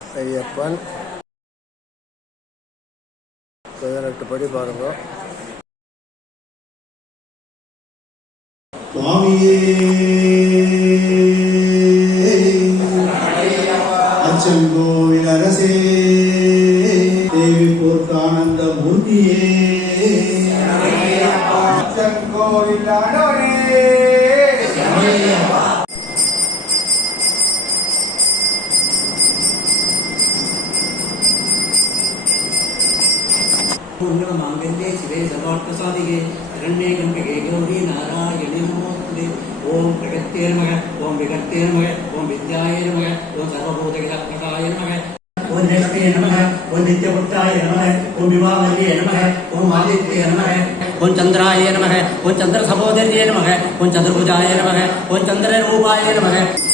ஐயப்பன். பதினெட்டு படி பாருங்க. சுவாமியே. पूर्णमाङ्गल्ये शिवे सर्वार्थसाधिके शरण्ये गङ्गे गौरी नारायणे नमोऽस्तुते ॐ प्रगत्ये नमः ॐ विगत्ये नमः ॐ विद्याय नमः ॐ सर्वभूतहितप्रदाय नमः ॐ निष्ठे नमः ॐ नित्यपुत्राय नमः ॐ विवाहल्ये नमः ॐ आदित्ये नमः ॐ चन्द्राय नमः ॐ चन्द्रसहोदर्ये नमः ॐ चतुर्भुजाय नमः ॐ चन्द्ररूपाय नमः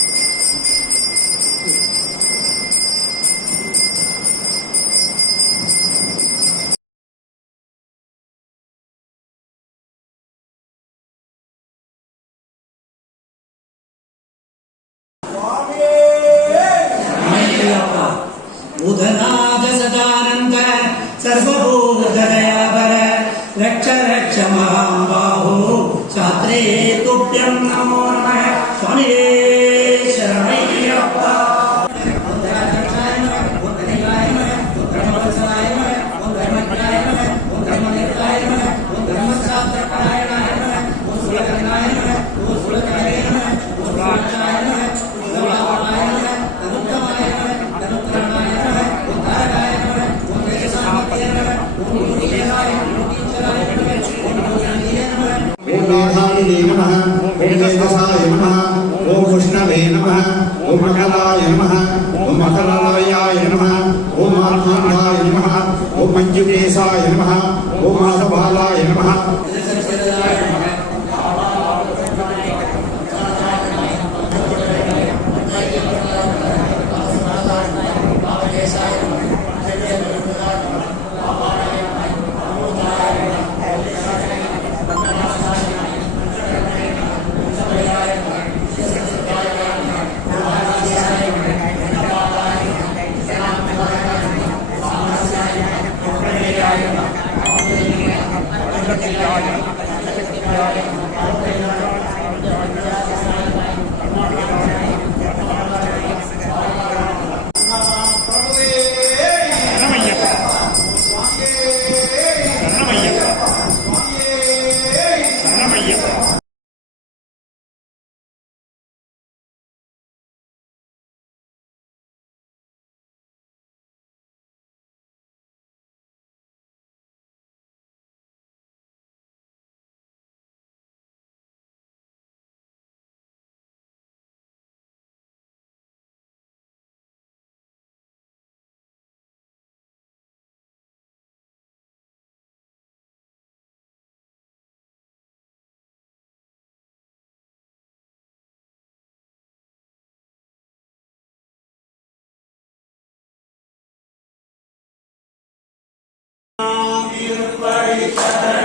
your place.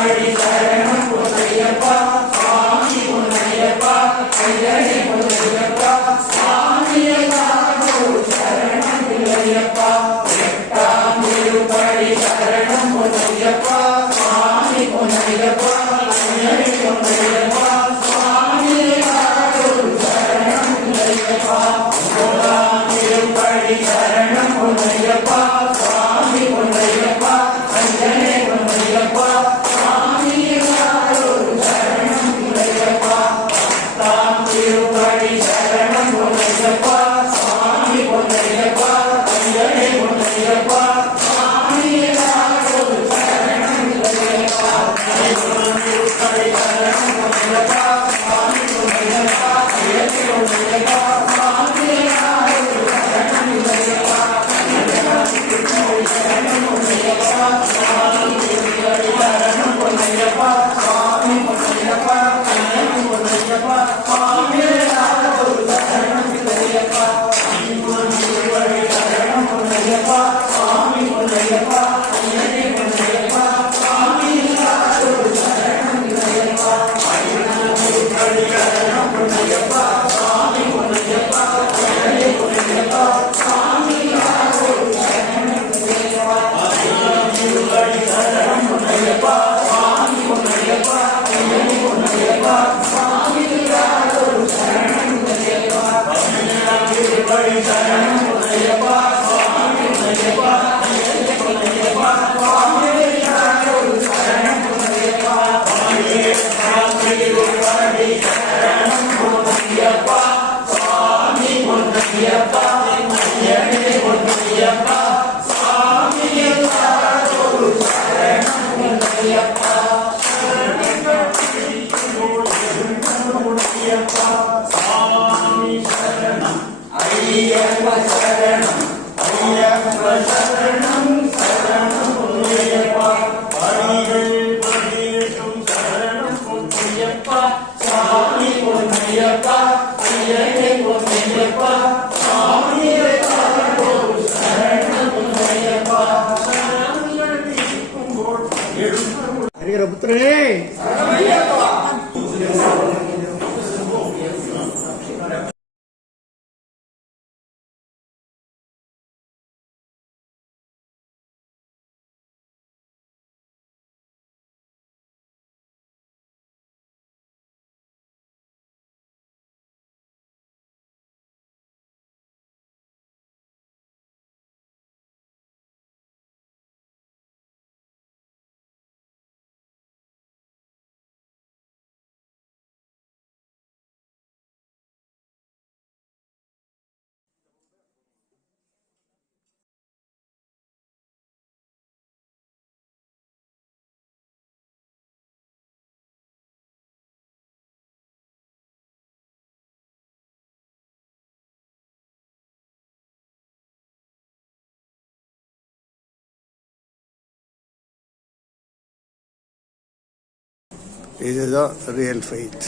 already 잘 இதுதான் ரியல் ஃபைட்